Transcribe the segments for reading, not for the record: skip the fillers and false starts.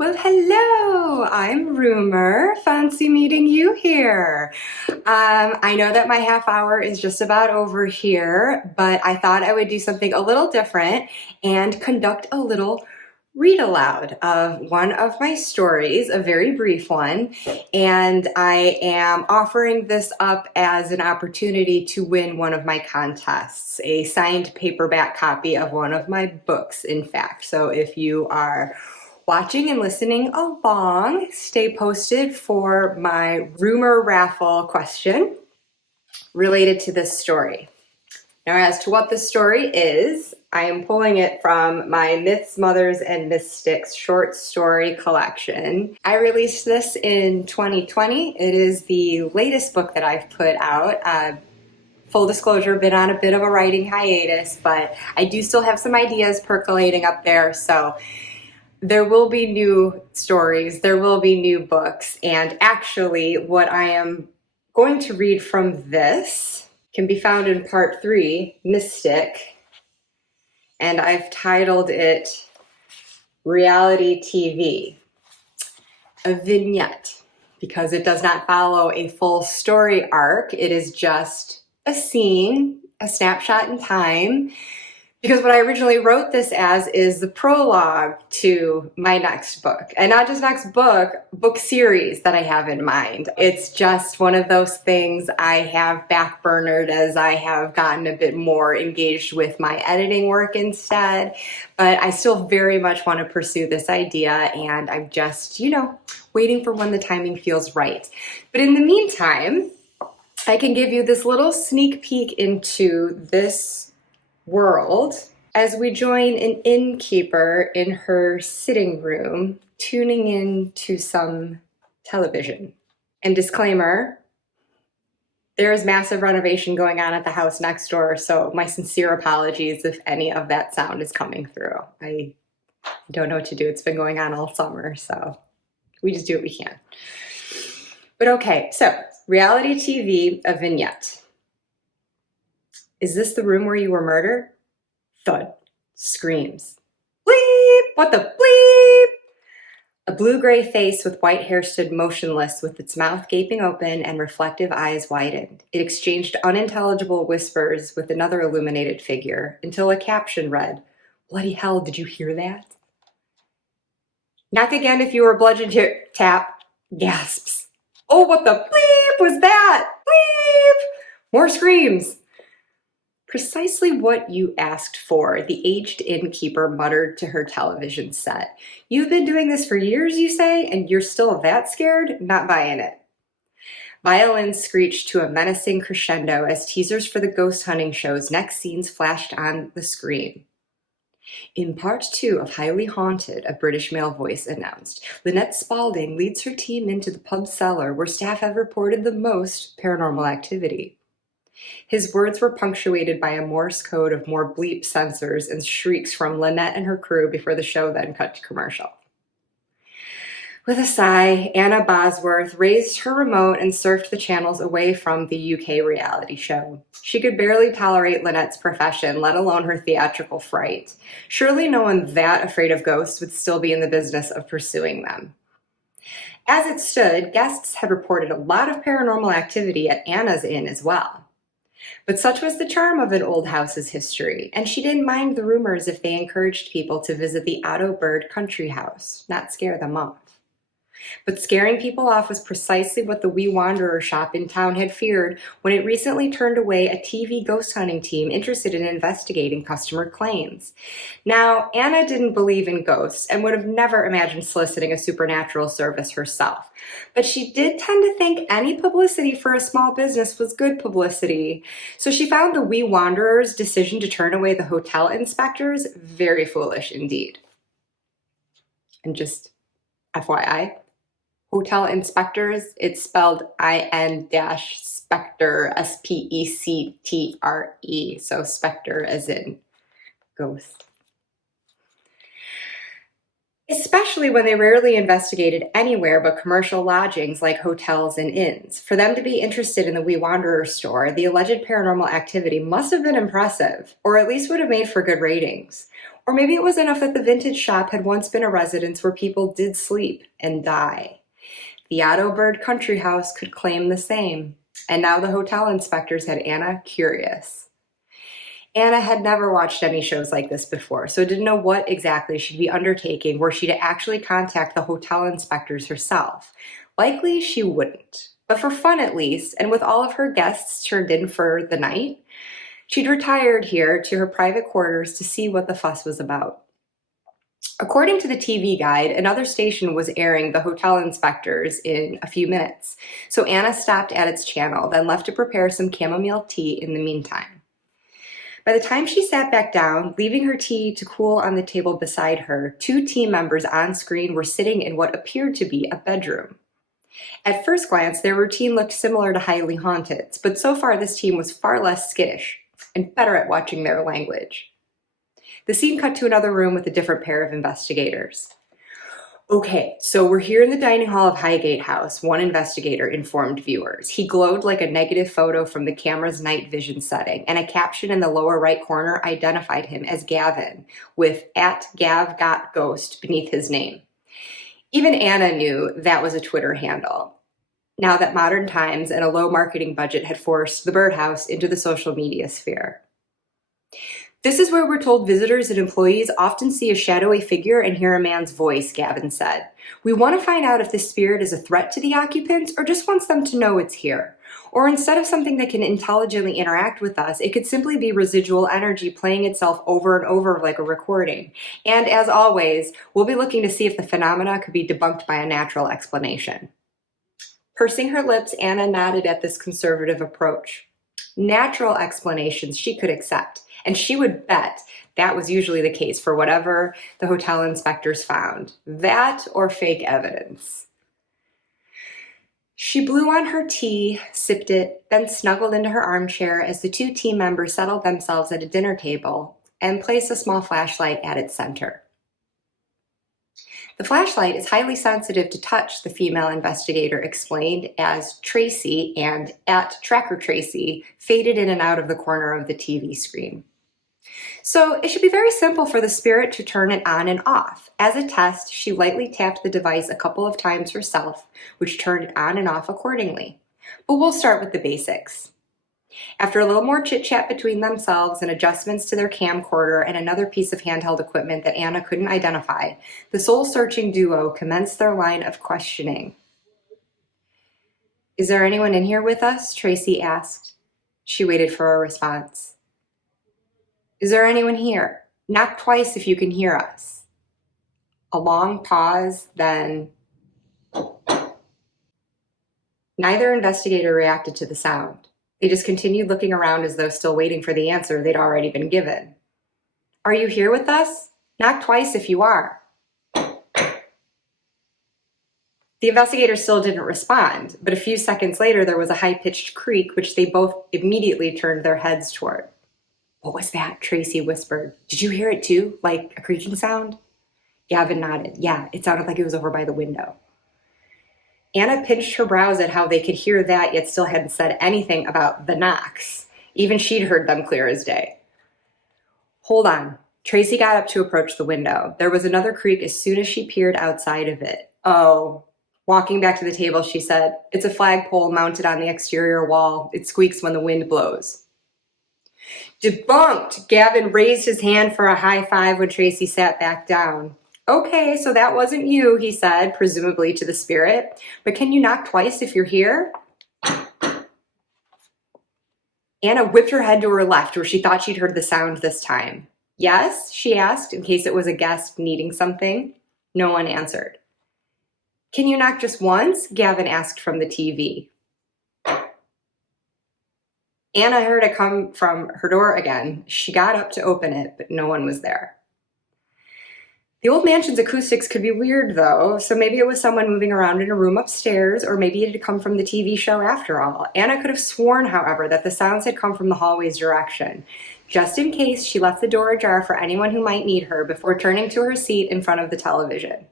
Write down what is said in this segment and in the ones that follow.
Well, hello, I'm Rumor. Fancy meeting you here. I know that my half hour is just about over here, but I thought I would do something a little different and conduct a little read aloud of one of my stories, a very brief one. And I am offering this up as an opportunity to win one of my contests, a signed paperback copy of one of my books, in fact. So if you are watching and listening along, stay posted for my rumor raffle question related to this story. Now, as to what the story is, I am pulling it from my Myths, Mothers, and Mystics short story collection. I released this in 2020. It is the latest book that I've put out. Full disclosure, been on a bit of a writing hiatus, but I do still have some ideas percolating up there, so there will be new stories, there will be new books, and actually what I am going to read from this can be found in part 3, Mystic, and I've titled it Reality TV, a vignette, because it does not follow a full story arc. It is just a scene, a snapshot in time, because what I originally wrote this as is the prologue to my next book. And not just next book, book series that I have in mind. It's just one of those things I have backburnered as I have gotten a bit more engaged with my editing work instead. But I still very much want to pursue this idea, and I'm just, waiting for when the timing feels right. But in the meantime, I can give you this little sneak peek into this world as we join an innkeeper in her sitting room tuning in to some television. And disclaimer, there is massive renovation going on at the house next door, so my sincere apologies if any of that sound is coming through. I don't know what to do. It's been going on all summer, so we just do what we can. But okay, so reality TV, a vignette. Is this the room where you were murdered? Thud. Screams. Bleep! What the bleep? A blue-gray face with white hair stood motionless with its mouth gaping open and reflective eyes widened. It exchanged unintelligible whispers with another illuminated figure until a caption read, "Bloody hell, did you hear that?" "Knock again if you were bludgeoned to tap." Gasps. "Oh, what the bleep was that? Bleep!" More screams. "Precisely what you asked for," the aged innkeeper muttered to her television set. "You've been doing this for years, you say, and you're still that scared? Not buying it." Violins screeched to a menacing crescendo as teasers for the ghost hunting show's next scenes flashed on the screen. "In part 2 of Highly Haunted," a British male voice announced, "Lynette Spalding leads her team into the pub cellar where staff have reported the most paranormal activity." His words were punctuated by a Morse code of more bleep sensors and shrieks from Lynette and her crew before the show then cut to commercial. With a sigh, Anna Bosworth raised her remote and surfed the channels away from the UK reality show. She could barely tolerate Lynette's profession, let alone her theatrical fright. Surely no one that afraid of ghosts would still be in the business of pursuing them. As it stood, guests had reported a lot of paranormal activity at Anna's Inn as well. But such was the charm of an old house's history, and she didn't mind the rumors if they encouraged people to visit the Otto Bird country house, not scare them off. But scaring people off was precisely what the Wee Wanderer shop in town had feared when it recently turned away a TV ghost hunting team interested in investigating customer claims. Now, Anna didn't believe in ghosts and would have never imagined soliciting a supernatural service herself. But she did tend to think any publicity for a small business was good publicity. So she found the Wee Wanderer's decision to turn away the hotel inspectors very foolish indeed. And just FYI, hotel inspectors, it's spelled IN-spectre, S-P-E-C-T-R-E, so spectre as in ghost. Especially when they rarely investigated anywhere but commercial lodgings like hotels and inns. For them to be interested in the Wee Wanderer store, the alleged paranormal activity must have been impressive, or at least would have made for good ratings. Or maybe it was enough that the vintage shop had once been a residence where people did sleep and die. The Otto Bird Country House could claim the same, and now the hotel inspectors had Anna curious. Anna had never watched any shows like this before, so didn't know what exactly she'd be undertaking were she to actually contact the hotel inspectors herself. Likely she wouldn't, but for fun at least, and with all of her guests turned in for the night, she'd retired here to her private quarters to see what the fuss was about. According to the TV guide, another station was airing the hotel inspectors in a few minutes, so Anna stopped at its channel, then left to prepare some chamomile tea in the meantime. By the time she sat back down, leaving her tea to cool on the table beside her, two team members on screen were sitting in what appeared to be a bedroom. At first glance, their routine looked similar to Highly Haunted's, but so far this team was far less skittish and better at watching their language. The scene cut to another room with a different pair of investigators. Okay, so we're here in the dining hall of Highgate House, one investigator informed viewers. He glowed like a negative photo from the camera's night vision setting, and a caption in the lower right corner identified him as Gavin, with @GavGotGhost beneath his name. Even Anna knew that was a Twitter handle, now that modern times and a low marketing budget had forced the birdhouse into the social media sphere. This is where we're told visitors and employees often see a shadowy figure and hear a man's voice, Gavin said. We want to find out if this spirit is a threat to the occupants or just wants them to know it's here. Or instead of something that can intelligently interact with us, it could simply be residual energy playing itself over and over like a recording. And as always, we'll be looking to see if the phenomena could be debunked by a natural explanation. Pursing her lips, Anna nodded at this conservative approach. Natural explanations she could accept. And she would bet that was usually the case for whatever the hotel inspectors found. That or fake evidence. She blew on her tea, sipped it, then snuggled into her armchair as the two team members settled themselves at a dinner table and placed a small flashlight at its center. The flashlight is highly sensitive to touch, the female investigator explained as Tracy and @TrackerTracy faded in and out of the corner of the TV screen. So it should be very simple for the spirit to turn it on and off. As a test, she lightly tapped the device a couple of times herself, which turned it on and off accordingly. But we'll start with the basics. After a little more chit-chat between themselves and adjustments to their camcorder and another piece of handheld equipment that Anna couldn't identify, the soul-searching duo commenced their line of questioning. Is there anyone in here with us? Tracy asked. She waited for a response. Is there anyone here? Knock twice if you can hear us. A long pause, then neither investigator reacted to the sound. They just continued looking around as though still waiting for the answer they'd already been given. Are you here with us? Knock twice if you are. The investigator still didn't respond, but a few seconds later there was a high-pitched creak which they both immediately turned their heads toward. What was that? Tracy whispered. Did you hear it too? Like a creaking sound? Gavin nodded. Yeah, it sounded like it was over by the window. Anna pinched her brows at how they could hear that, yet still hadn't said anything about the knocks. Even she'd heard them clear as day. Hold on. Tracy got up to approach the window. There was another creak as soon as she peered outside of it. Oh. Walking back to the table, she said, it's a flagpole mounted on the exterior wall. It squeaks when the wind blows. Debunked! Gavin raised his hand for a high five when Tracy sat back down. Okay, so that wasn't you, he said, presumably to the spirit. But can you knock twice if you're here? Anna whipped her head to her left where she thought she'd heard the sound this time. Yes, she asked, in case it was a guest needing something. No one answered. Can you knock just once? Gavin asked from the TV. Anna heard it come from her door again. She got up to open it, but no one was there. The old mansion's acoustics could be weird, though, so maybe it was someone moving around in a room upstairs, or maybe it had come from the TV show after all. Anna could have sworn, however, that the sounds had come from the hallway's direction. Just in case, she left the door ajar for anyone who might need her before turning to her seat in front of the television.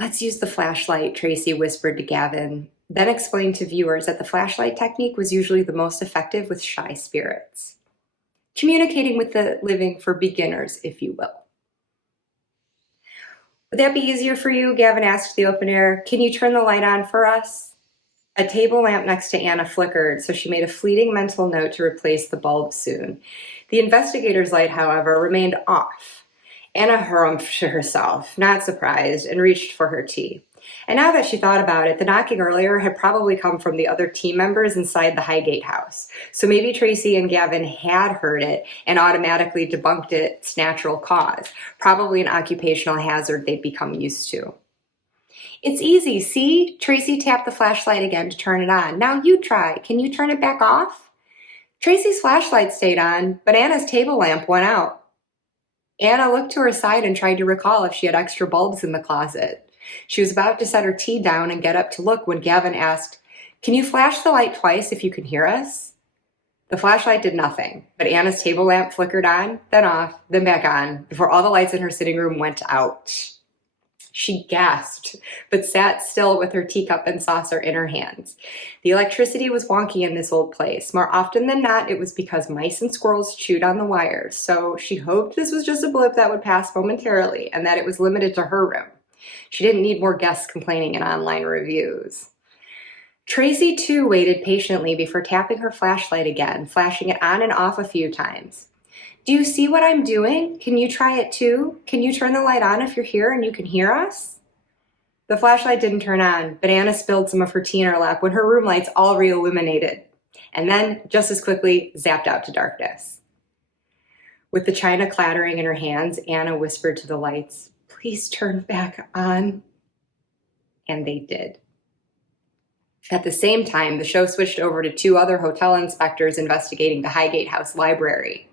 Let's use the flashlight, Tracy whispered to Gavin, then explained to viewers that the flashlight technique was usually the most effective with shy spirits. Communicating with the living for beginners, if you will. Would that be easier for you? Gavin asked the open air. Can you turn the light on for us? A table lamp next to Anna flickered, so she made a fleeting mental note to replace the bulb soon. The investigator's light, however, remained off. Anna harumphed to herself, not surprised, and reached for her tea. And now that she thought about it, the knocking earlier had probably come from the other team members inside the Highgate house. So maybe Tracy and Gavin had heard it and automatically debunked its natural cause, probably an occupational hazard they'd become used to. It's easy, see? Tracy tapped the flashlight again to turn it on. Now you try. Can you turn it back off? Tracy's flashlight stayed on, but Anna's table lamp went out. Anna looked to her side and tried to recall if she had extra bulbs in the closet. She was about to set her tea down and get up to look when Gavin asked, "Can you flash the light twice if you can hear us?" The flashlight did nothing, but Anna's table lamp flickered on, then off, then back on, before all the lights in her sitting room went out. She gasped, but sat still with her teacup and saucer in her hands. The electricity was wonky in this old place. More often than not, it was because mice and squirrels chewed on the wires, so she hoped this was just a blip that would pass momentarily and that it was limited to her room. She didn't need more guests complaining in online reviews. Tracy, too, waited patiently before tapping her flashlight again, flashing it on and off a few times. Do you see what I'm doing? Can you try it too? Can you turn the light on if you're here and you can hear us? The flashlight didn't turn on, but Anna spilled some of her tea in her lap when her room lights all re-illuminated, and then, just as quickly, zapped out to darkness. With the china clattering in her hands, Anna whispered to the lights, "Please turn back on." And they did. At the same time, the show switched over to two other hotel inspectors investigating the Highgate House library.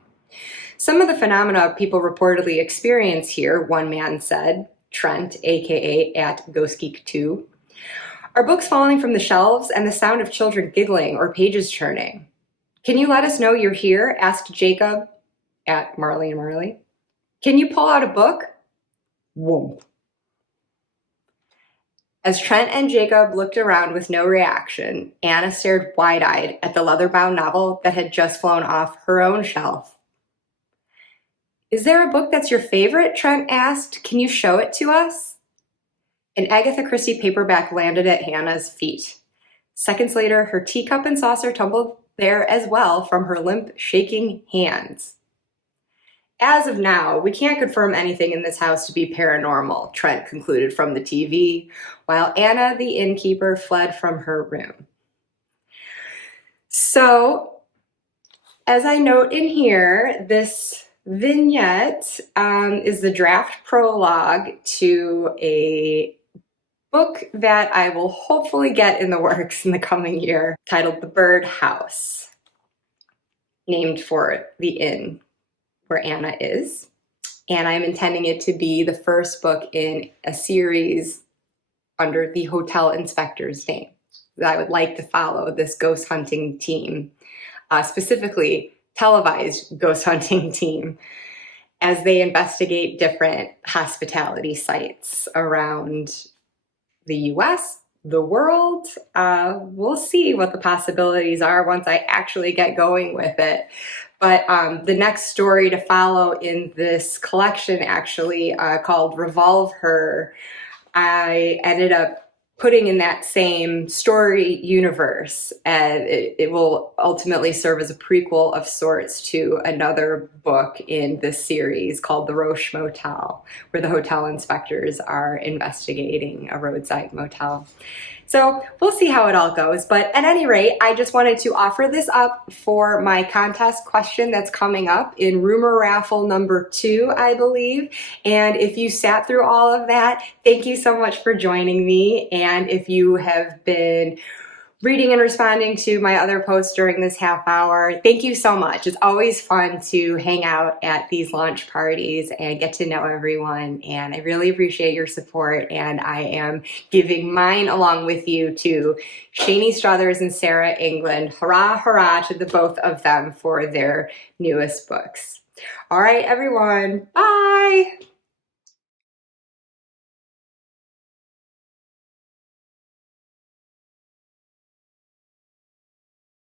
Some of the phenomena people reportedly experience here, one man said, Trent, aka @GhostGeek2, are books falling from the shelves and the sound of children giggling or pages turning. Can you let us know you're here? Asked Jacob, @Marley. Can you pull out a book? Whoomp. As Trent and Jacob looked around with no reaction, Anna stared wide-eyed at the leather-bound novel that had just flown off her own shelf. Is there a book that's your favorite? Trent asked. Can you show it to us? An Agatha Christie paperback landed at Hannah's feet. Seconds later, her teacup and saucer tumbled there as well from her limp, shaking hands. As of now, we can't confirm anything in this house to be paranormal, Trent concluded from the TV, while Anna, the innkeeper, fled from her room. So, as I note in here, this vignette is the draft prologue to a book that I will hopefully get in the works in the coming year, titled The Bird House, named for the inn where Anna is. And I'm intending it to be the first book in a series under the hotel inspector's name. I would like to follow this ghost hunting team, specifically televised ghost hunting team, as they investigate different hospitality sites around the US, the world. We'll see what the possibilities are once I actually get going with it. But the next story to follow in this collection, actually called Revolve Her, I ended up putting in that same story universe, and it will ultimately serve as a prequel of sorts to another book in this series called The Roche Motel, where the hotel inspectors are investigating a roadside motel. So we'll see how it all goes. But at any rate, I just wanted to offer this up for my contest question that's coming up in rumor raffle number 2, I believe. And if you sat through all of that, thank you so much for joining me. And if you have been reading and responding to my other posts during this half hour, thank you so much. It's always fun to hang out at these launch parties and get to know everyone, and I really appreciate your support, and I am giving mine along with you to Shani Struthers and Sarah England. Hurrah, hurrah to the both of them for their newest books. All right, everyone, bye!